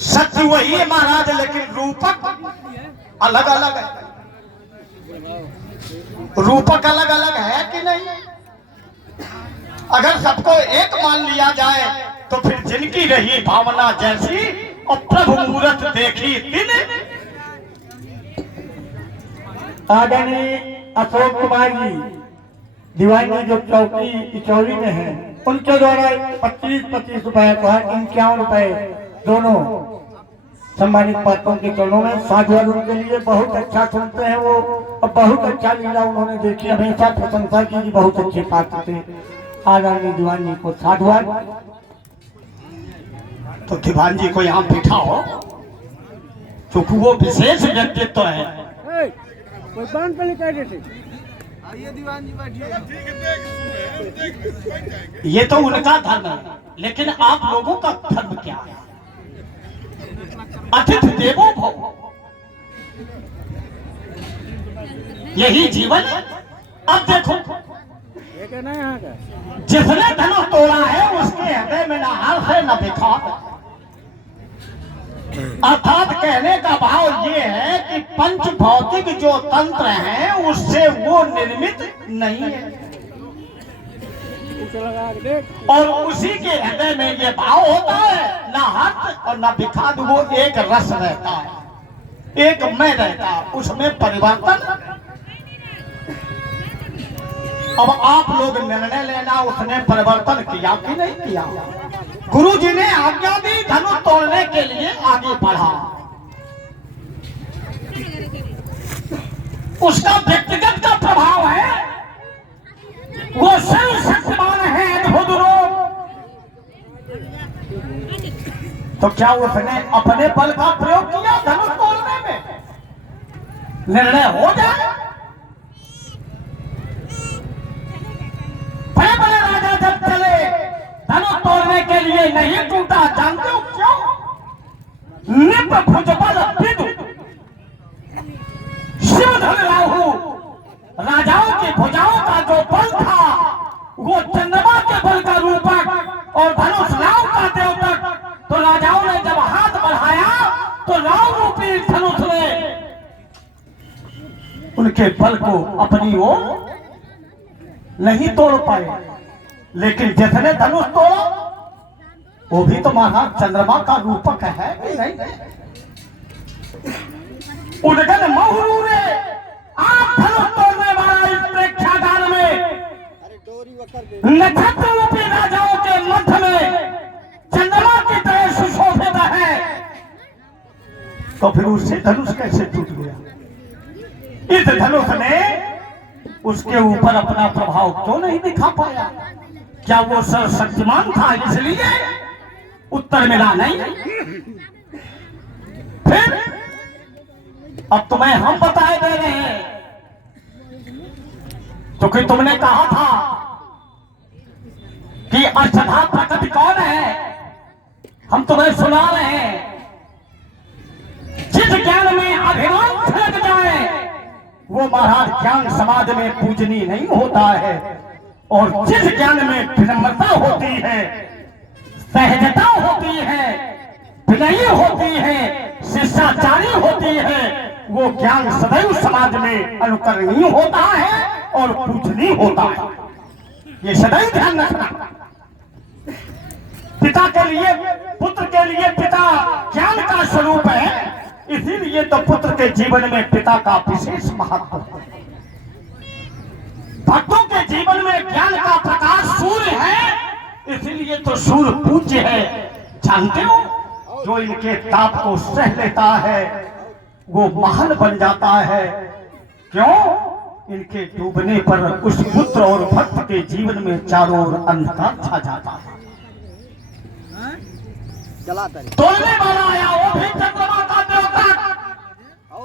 सत्य वही है महाराज, लेकिन रूपक अलग अलग है। रूपक अलग अलग है कि नहीं? अगर सबको एक मान लिया जाए तो फिर जिनकी रही भावना जैसी और प्रभु मूरत देखी दिन। आदरणीय अशोक कुमार जी दीवानी जो चौकी इचौली में है, उनके द्वारा 25-25 रुपए को 51 रुपए दोनों सम्मानित पात्रों के चरणों में साधुवाद उनके लिए। बहुत अच्छा सुनते हैं वो और बहुत अच्छा लीला उन्होंने देखी, हमेशा प्रशंसा की, बहुत अच्छे पात्र थे। आदरणीय दीवान जी को साधुवाद। तो दीवान जी को यहाँ बिठाओ क्योंकि वो विशेष व्यक्तित्व है। कोई बांध पे लिखा देते। दीवान जी बैठिए। ये तो उनका धर्म है, लेकिन आप लोगों का धर्म क्या है? अतिथि देवो भव, यही जीवन है। अब देखो, ये कहना है यहाँ का। जिसने धनुष तोड़ा है उसके हृदय में न हर्ष है न विखार। अर्थात कहने का भाव ये है कि पंच भौतिक जो तंत्र है उससे वो निर्मित नहीं है, और उसी के हृदय में ये भाव होता है, न हर्ष और न विखार। वो एक रस रहता है, एक मैं रहता है, उसमें परिवर्तन। अब आप लोग निर्णय लेना, उसने परिवर्तन किया कि नहीं किया? गुरु जी ने आज्ञा दी, धनुष तोड़ने के लिए आगे बढ़ा। उसका व्यक्तिगत का प्रभाव है, वो सर्वशक्तिमान है, अद्भुत रूप। तो क्या उसने अपने बल का प्रयोग किया धनुष तोड़ने में? निर्णय हो जाए। बड़े बड़े राजा जब चले धनुष तोड़ने के लिए नहीं टूटा, जानते हो क्यों? निप भुजबल विदु शिवधन राहु, राजाओं की भुजाओं का जो बल था वो चंद्रमा के बल का रूपक और धनुष राव का द्योतक। तो राजाओं ने जब हाथ बढ़ाया तो राव रूपी धनुष ने उनके बल को अपनी ओर नहीं तोड़ पाए, लेकिन जिसने धनुष तोड़ा वो भी तो महाराज चंद्रमा का रूपक है कि नहीं? उड़गन महुरूरे आप धनुष तोड़ने वाला इस प्रेक्षागार में नक्षत्र रूपी राजाओं के मध्य में चंद्रमा की तरह सुशोभित है, तो फिर उससे धनुष कैसे टूट गया? इस धनुष ने उसके ऊपर अपना प्रभाव क्यों नहीं दिखा पाया? क्या वो सर्वशक्तिमान था इसलिए? उत्तर मिला नहीं। फिर अब तुम्हें हम बताए दे रहे हैं, क्योंकि तुमने कहा था कि अष्टधा प्रकृति कौन है। हम तुम्हें सुना रहे हैं, जिस ज्ञान में अभिमान छलक जाए वो महाराज ज्ञान समाज में पूजनीय नहीं होता है, और जिस ज्ञान में विनम्रता होती है, सहजता होती है, विनयी होती है, शिष्टाचारी होती है, वो ज्ञान सदैव समाज में अनुकरणीय होता है और पूजनीय होता है। ये सदैव ध्यान रखना। पिता के लिए, पुत्र के लिए पिता ज्ञान का स्वरूप है, इसीलिए तो पुत्र के जीवन में पिता का विशेष महत्व है। भक्तों के जीवन में ज्ञान का प्रकाश सूर्य है, इसीलिए तो सूर्य पूज्य है। जानते हो, जो इनके ताप को सह लेता है वो महल बन जाता है। क्यों? इनके डूबने पर उस पुत्र और भक्त के जीवन में चारों ओर अंधकार छा जाता है। तोड़ने वाला आया, वो भी चंद्रमा का देवता।